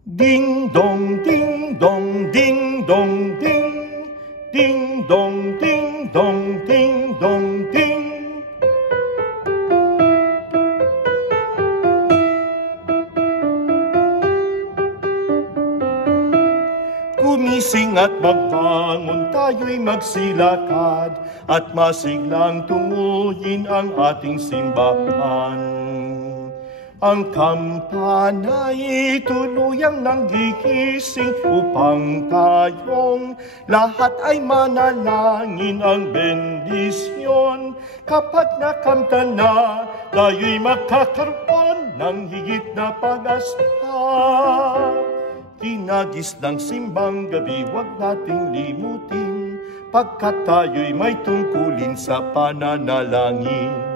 Ding dong, ding dong, ding dong, ding. Ding dong, ding dong, ding dong, ding. Gumising at magbangon, tayo'y magsilakad at masiglang tunguhin ang ating simbahan. Ang kampana'y tuluyang nanggigising upang tayong lahat ay manalangin ang bendisyon. Kapag nakamta na, tayo'y magkakaroon ng higit na pag-asa. Tinagis ng simbang gabi, huwag nating limutin, pagkat tayo'y may tungkulin sa pananalangin.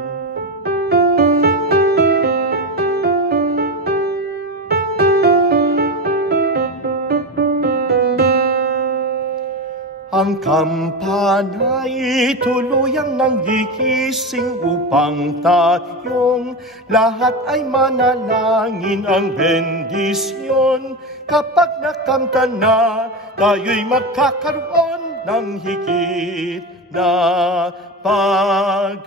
Ang kampana'y tuluyang nanggigising upang tayong lahat ay manalangin ang bendisyon. Kapag nakamta na, tayo'y magkakaroon ng higit na pag-asa.